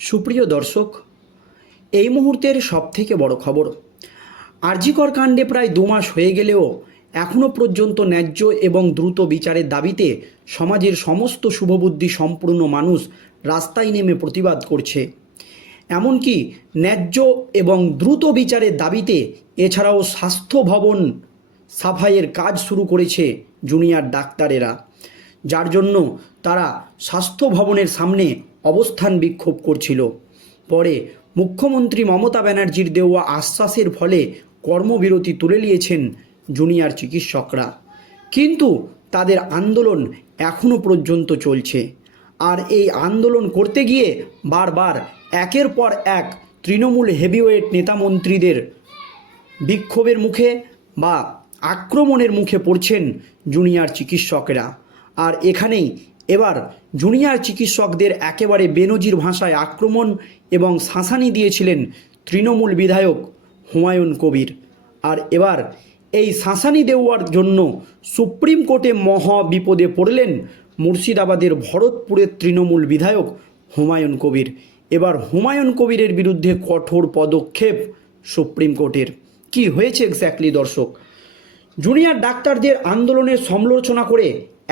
সুপ্রিয় দর্শক, এই মুহূর্তের সবথেকে বড় খবর, আরজিকর কাণ্ডে প্রায় দু মাস হয়ে গেলেও এখনও পর্যন্ত ন্যায্য এবং দ্রুত বিচারের দাবিতে সমাজের সমস্ত শুভবুদ্ধি সম্পূর্ণ মানুষ রাস্তায় নেমে প্রতিবাদ করছে। এমনকি ন্যায্য এবং দ্রুত বিচারের দাবিতে এছাড়াও স্বাস্থ্য ভবন সাফাইয়ের কাজ শুরু করেছে জুনিয়র ডাক্তারেরা, যার জন্য তারা স্বাস্থ্য ভবনের সামনে অবস্থান বিক্ষোভ করছিল। পরে মুখ্যমন্ত্রী মমতা ব্যানার্জির দেওয়া আশ্বাসের ফলে কর্মবিরতি তুলে নিয়েছেন জুনিয়র চিকিৎসকরা। কিন্তু তাদের আন্দোলন এখনও পর্যন্ত চলছে। আর এই আন্দোলন করতে গিয়ে বারবার একের পর এক তৃণমূল হেভিওয়েট নেতামন্ত্রীদের বিক্ষোভের মুখে বা আক্রমণের মুখে পড়ছেন জুনিয়র চিকিৎসকরা। আর এখানেই এবার জুনিয়র চিকিৎসকদের একেবারে বেনজির ভাষায় আক্রমণ এবং শাসানি দিয়েছিলেন তৃণমূল বিধায়ক হুমায়ুন কবির। আর এবার এই শাসানি দেওয়ার জন্য সুপ্রিম কোর্টে মহা বিপদে পড়লেন মুর্শিদাবাদের ভরতপুরের তৃণমূল বিধায়ক হুমায়ুন কবির। এবার হুমায়ুন কবিরের বিরুদ্ধে কঠোর পদক্ষেপ সুপ্রিম কোর্টের। কি হয়েছে এক্স্যাক্টলি দর্শক? জুনিয়র ডাক্তারদের আন্দোলনের সমালোচনা করে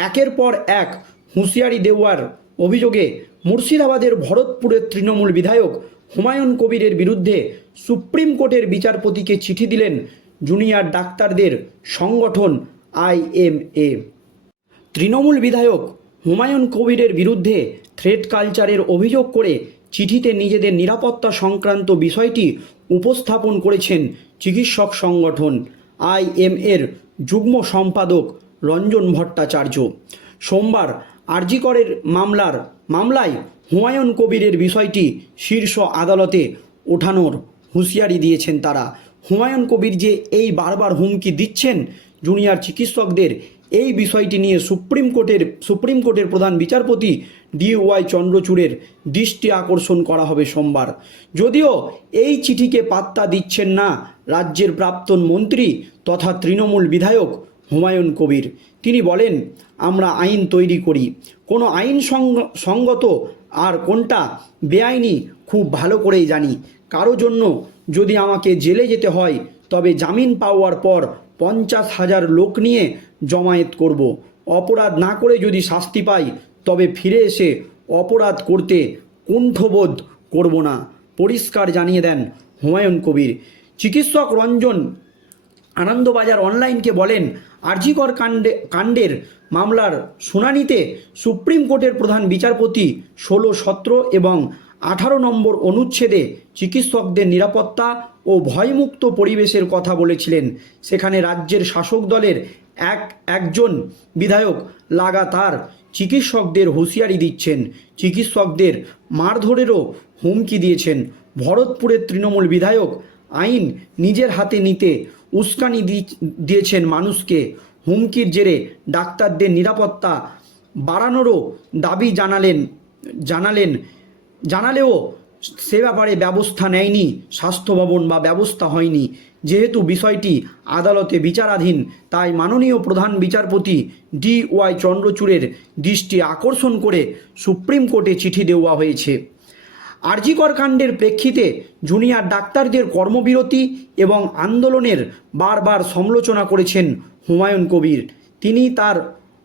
একের পর এক হুঁশিয়ারি দেওয়ার অভিযোগে মুর্শিদাবাদের ভরতপুরের তৃণমূল বিধায়ক হুমায়ুন কবিরের বিরুদ্ধে সুপ্রিম কোর্টের বিচারপতিকে চিঠি দিলেন জুনিয়র ডাক্তারদের সংগঠন আইএমএ তৃণমূল বিধায়ক হুমায়ুন কবিরের বিরুদ্ধে থ্রেড কালচারের অভিযোগ করে চিঠিতে নিজেদের নিরাপত্তা সংক্রান্ত বিষয়টি উপস্থাপন করেছেন চিকিৎসক সংগঠন আইএমএর যুগ্ম সম্পাদক রঞ্জন ভট্টাচার্য। সোমবার আরজিকরের মামলার মামলায় হুমায়ুন কবিরের বিষয়টি শীর্ষ আদালতে ওঠানোর হুঁশিয়ারি দিয়েছেন তারা। হুমায়ুন কবির যে এই বারবার হুমকি দিচ্ছেন জুনিয়র চিকিৎসকদের, এই বিষয়টি নিয়ে সুপ্রিম কোর্টের সুপ্রিম কোর্টের প্রধান বিচারপতি ডিওয়াই চন্দ্রচূড়ের দৃষ্টি আকর্ষণ করা হবে সোমবার। যদিও এই চিঠিকে পাত্তা দিচ্ছেন না রাজ্যের প্রাক্তন মন্ত্রী তথা তৃণমূল বিধায়ক হুমায়ুন কবির। তিনি বলেন, আমরা আইন তৈরি করি। কোনো আইন সঙ্গ- সঙ্গত আর কোনটা বেআইনি খুব ভালো করেই জানি। কারও জন্য যদি আমাকে জেলে যেতে হয়, তবে জামিন পাওয়ার পর পঞ্চাশ হাজার লোক নিয়ে জমায়েত করব। অপরাধ না করে যদি শাস্তি পাই, তবে ফিরে এসে অপরাধ করতে কুণ্ঠবোধ করব না। পরিষ্কার জানিয়ে দেন হুমায়ুন কবির। চিকিৎসক রঞ্জন আনন্দবাজার অনলাইনকে বলেন, আরজিকর কাণ্ডে, কাণ্ডের মামলার শুনানিতে সুপ্রিম কোর্টের প্রধান বিচারপতি ষোলো সতেরো এবং আঠারো নম্বর অনুচ্ছেদে চিকিৎসকদের নিরাপত্তা ও ভয়মুক্ত পরিবেশের কথা বলেছিলেন। সেখানে রাজ্যের শাসক দলের এক, একজন বিধায়ক লাগাতার চিকিৎসকদের হুঁশিয়ারি দিচ্ছেন। চিকিৎসকদের মারধরেরও হুমকি দিয়েছেন। ভরতপুরের তৃণমূল বিধায়ক আইন নিজের হাতে নিতে উস্কানি দিয়েছেন মানুষকে। হুমকির জেরে ডাক্তারদের নিরাপত্তা বাড়ানোরও দাবি জানালেন জানালেন। জানালেও সে ব্যাপারে ব্যবস্থা নেয়নি স্বাস্থ্য ভবন বা ব্যবস্থা হয়নি। যেহেতু বিষয়টি আদালতে বিচারাধীন, তাই মাননীয় প্রধান বিচারপতি ডি ওয়াই চন্দ্রচূড়ের দৃষ্টি আকর্ষণ করে সুপ্রিম কোর্টে চিঠি দেওয়া হয়েছে। আরজিকর কাণ্ডের প্রেক্ষিতে জুনিয়র ডাক্তারদের কর্মবিরতি এবং আন্দোলনের বারবার সমালোচনা করেছেন হুমায়ুন কবির। তিনি তার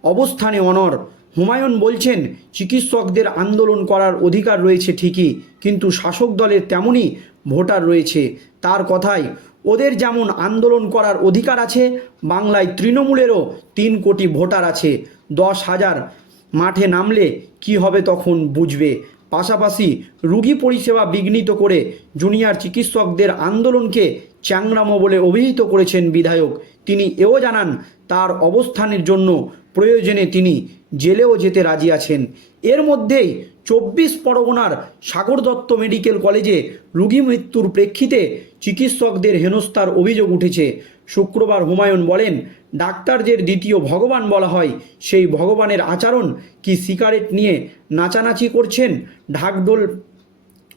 অবস্থানে অনর হুমায়ুন বলছেন, চিকিৎসকদের আন্দোলন করার অধিকার রয়েছে ঠিকই, কিন্তু শাসক দলের তেমনই ভোটার রয়েছে। তার কথায়, ওদের যেমন আন্দোলন করার অধিকার আছে, বাংলায় তৃণমূলেরও তিন কোটি ভোটার আছে। দশ হাজার মাঠে নামলে কি হবে তখন বুঝবে। পাশাপাশি রুগী পরিষেবা বিঘ্নিত করে জুনিয়র চিকিৎসকদের আন্দোলনকে চ্যাংরামো বলে অভিহিত করেছেন বিধায়ক। তিনি এও জানান, তার অবস্থানের জন্য প্রয়োজনে তিনি জেলেও যেতে রাজি আছেন। এর মধ্যেই চব্বিশ পরগনার সাগর দত্ত মেডিকেল কলেজে রুগী মৃত্যুর প্রেক্ষিতে চিকিৎসকদের হেনস্থার অভিযোগ উঠেছে। শুক্রবার হুমায়ুন বলেন ডাক্তারদের দ্বিতীয় ভগবান বলা হয়, সেই ভগবানের আচরণ কি সিগারেট নিয়ে নাচানাচি করছেন, ঢাকঢোল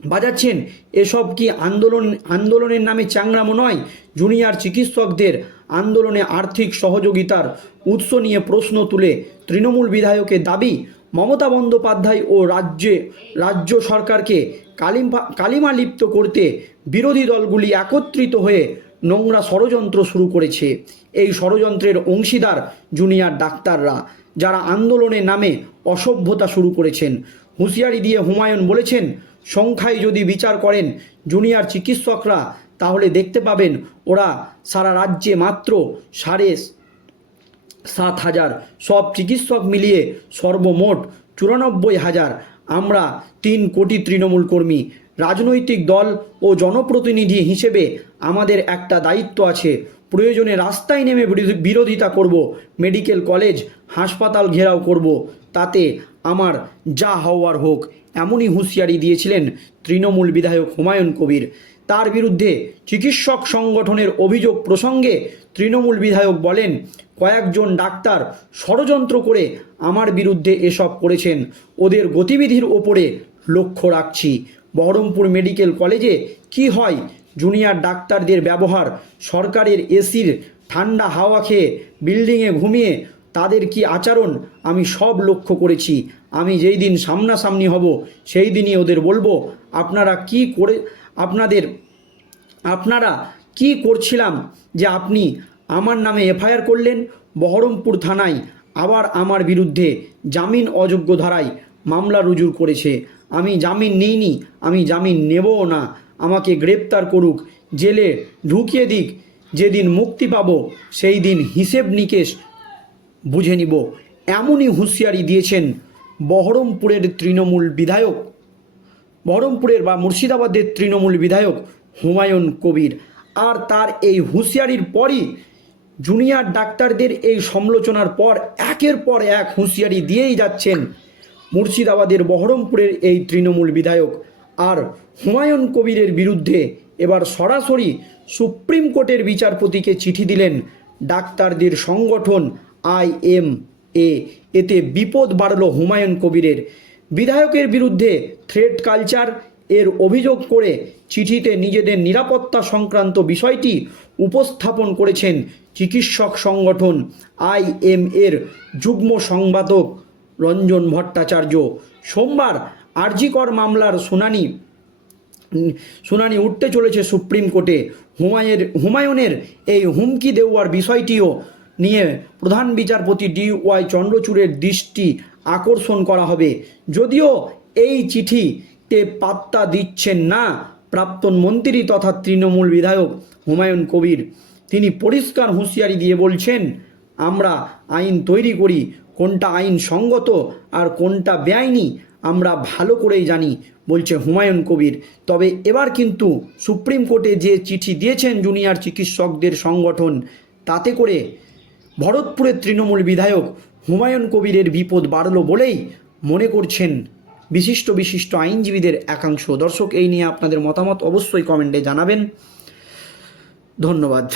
বাজাচ্ছেন, এসব কি আন্দোলন, আন্দোলনের নামে চাংরামো নয়? জুনিয়র চিকিৎসকদের আন্দোলনে আর্থিক সহযোগিতার উৎস নিয়ে প্রশ্ন তুলে তৃণমূল বিধায়কের দাবি, মমতা বন্দ্যোপাধ্যায় ও রাজ্যে, রাজ্য সরকারকে কালিমা কালিমা লিপ্ত করতে বিরোধী দলগুলি একত্রিত হয়ে নোংরা ষড়যন্ত্র শুরু করেছে। এই ষড়যন্ত্রের অংশীদার জুনিয়র ডাক্তাররা, যারা আন্দোলনের নামে অসভ্যতা শুরু করেছেন। হুঁশিয়ারি দিয়ে হুমায়ুন বলেছেন, সংখ্যায় যদি বিচার করেন জুনিয়র চিকিৎসকরা, তাহলে দেখতে পাবেন ওরা সারা রাজ্যে মাত্র সাড়ে সাত হাজার। সব চিকিৎসক মিলিয়ে সর্বমোট চুরানব্বই হাজার। আমরা তিন কোটি তৃণমূল কর্মী রাজনৈতিক দল ও জনপ্রতিনিধি হিসেবে আমাদের একটা দায়িত্ব আছে। প্রয়োজনে রাস্তায় নেমে বিরোধী- বিরোধিতা করব, মেডিকেল কলেজ, হাসপাতাল ঘেরাও করব, তাতে আমার যা হওয়ার হোক, এমনই হুঁশিয়ারি দিয়েছিলেন তৃণমূল বিধায়ক হুমায়ুন কবির। তার বিরুদ্ধে চিকিৎসক সংগঠনের অভিযোগ প্রসঙ্গে তৃণমূল বিধায়ক বলেন, কয়েকজন ডাক্তার ষড়যন্ত্র করে আমার বিরুদ্ধে এসব করেছেন। ওদের গতিবিধির ওপরে লক্ষ্য রাখছি। বহরমপুর মেডিকেল কলেজে কি হয়? জুনিয়র ডাক্তারদের ব্যবহার, সরকারের এসির ঠান্ডা হাওয়া খেয়ে বিল্ডিংয়ে ঘুমিয়ে তাদের কি আচরণ? আমি সব লক্ষ্য করেছি। আমি যেই দিন সামনাসামনি হব, সেই দিনই ওদের বলব, আপনারা কি করে, আপনাদের, আপনারা কি করছিলাম যে আপনি আমার নামে এফআইআর করলেন? বহরমপুর থানায় আবার আমার বিরুদ্ধে জামিন অযোগ্য ধারায় মামলা রুজুর করেছে। আমি জামিন নিইনি, আমি জামিন নেবও না। আমাকে গ্রেপ্তার করুক, জেলে ঢুকিয়ে দিক, যেদিন মুক্তি পাবো, সেই দিন হিসেব নিকেশ বুঝে নিব। এমনই হুঁশিয়ারি দিয়েছেন বহরমপুরের তৃণমূল বিধায়ক। বহরমপুরের বা মুর্শিদাবাদের তৃণমূল বিধায়ক হুমায়ুন কবির। আর তার এই হুঁশিয়ারির পরই জুনিয়র ডাক্তারদের এই সমালোচনার পর একের পর এক হুঁশিয়ারি দিয়েই যাচ্ছেন মুর্শিদাবাদের বহরমপুরের এই তৃণমূল বিধায়ক আর হুমায়ুন কবিরের বিরুদ্ধে এবার সরাসরি সুপ্রিম কোর্টের বিচারপতিকে চিঠি দিলেন ডাক্তারদের সংগঠন আইএম এ। এতে বিপদ বাড়ল হুমায়ুন কবিরের। বিধায়কের বিরুদ্ধে থ্রেড কালচার, এর অভিযোগ করে চিঠিতে নিজেদের নিরাপত্তা সংক্রান্ত বিষয়টি উপস্থাপন করেছেন চিকিৎসক সংগঠন আইএম এর যুগ্ম সংবাদক রঞ্জন ভট্টাচার্য। সোমবার আরজিকর মামলার শুনানি শুনানি উঠতে চলেছে সুপ্রিম কোর্টে। হুমায়ের, হুমায়ুনের এই হুমকি দেওয়ার বিষয়টিও নিয়ে প্রধান বিচারপতি ডি ওয়াই চন্দ্রচূড়ের দৃষ্টি আকর্ষণ করা হবে। যদিও এই চিঠিতে পাত্তা দিচ্ছেন না প্রাক্তন মন্ত্রী তথা তৃণমূল বিধায়ক হুমায়ুন কবির। তিনি পরিষ্কার হুঁশিয়ারি দিয়ে বলছেন, আমরা আইন তৈরি করি কোনটা আইন সঙ্গত আর কোনটা বেআইনি, আমরা ভালো করেই জানি, বলছে হুমায়ুন কবির। তবে এবার কিন্তু সুপ্রিম কোর্টে যে চিঠি দিয়েছেন জুনিয়র চিকিৎসকদের সংগঠন, তাতে করে ভরতপুরের তৃণমূল বিধায়ক হুমায়ুন কবিরের বিপদ বাড়ল বলেই মনে করছেন বিশিষ্ট বিশিষ্ট আইনজীবীদের একাংশ। দর্শক, এই নিয়ে আপনাদের মতামত অবশ্যই কমেন্টে জানাবেন। ধন্যবাদ।